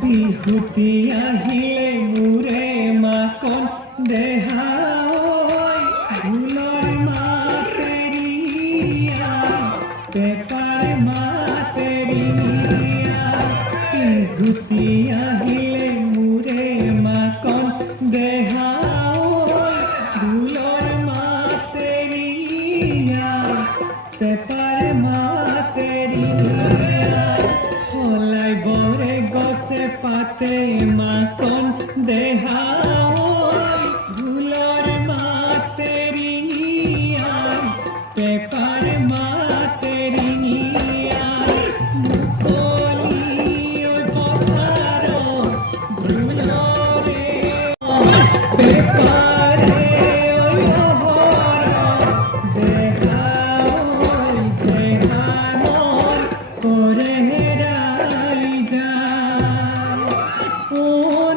বিহুতি আহিলে মোৰে মাকন দেহাই ঢোলৰ মাতে ৰিঙিয়া পেপাৰ মাতে ৰিঙিয়া বিহুতি আহিলে মোৰে মাকন দেহাই ঢোলৰ মাতে ৰিঙিয়া পেপাৰ মাতে ৰিঙিয়া হলাই বৰে গছে পাতে মাকন দেহাই ঢোলৰ মাতে ৰিঙিয়া পেপাৰ মাতে ৰিঙিয়া মুকলি পথাৰ ঢোলৰে পেপাৰে দেহাই দেহানৰ কৰে হেৰাই যায় ও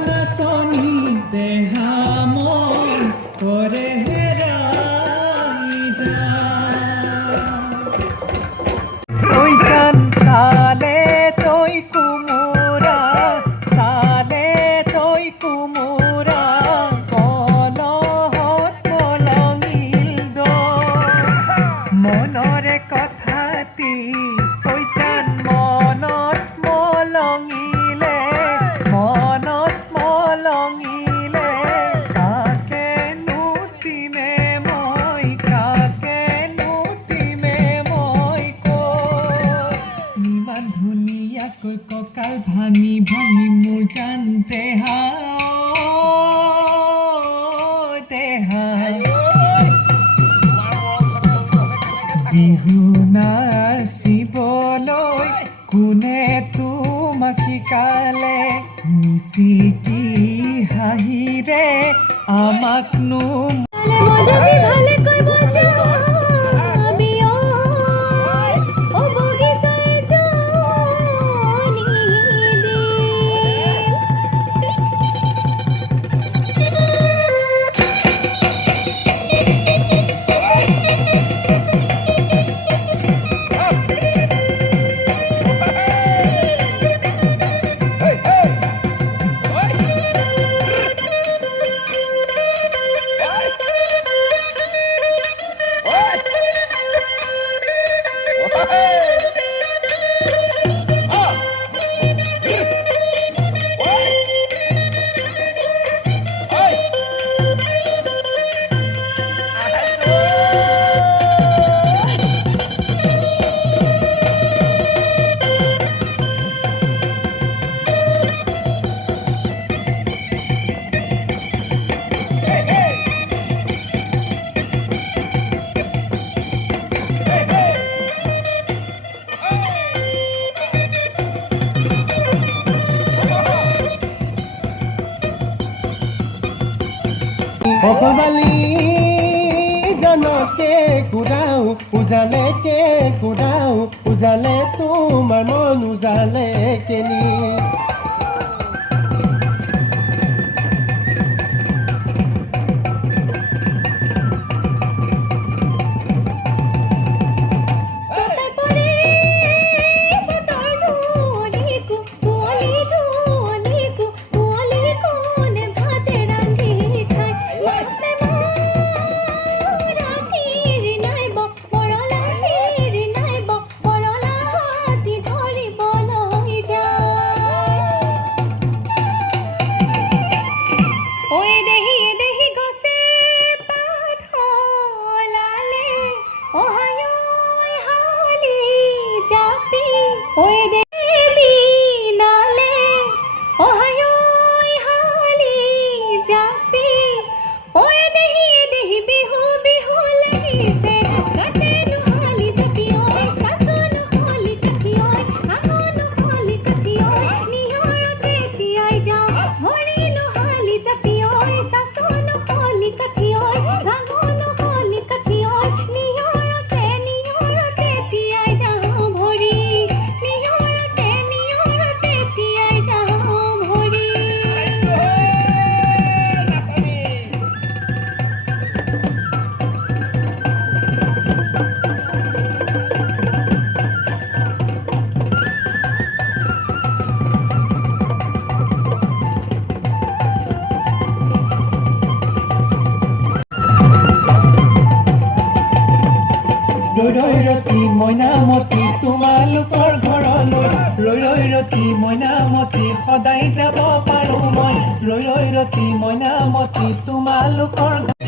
নাচনী দেহা মন কৰে হেৰাই যায় ওই চান চালে তই কুমুৰা চালে তই কুমুৰা কলহত কলঙিল মনৰে কথাটি ঐ চান মনত মলঙিলে কাকে নুতিমে মই কৈ ইমান ধুনীয়াকৈ কঁকাল ভাঙি ভাঙি মোৰ জান দেহা বিহু নাচিবলৈ কোনে তোমাক শিকালে মিচিকি হাঁহিৰে আমাকনো ভগৱালী জনকে কুৰাও উজালে তোমাৰ মন উজালে কেনি ৰৈ ৰৈ ৰতি মইনামতী তোমালোকৰ ঘৰলৈ ৰৈ ৰৈ ৰতি মইনামতী সদায় যাব পাৰোঁ মই ৰৈ ৰৈ ৰতি মইনামতী তোমালোকৰ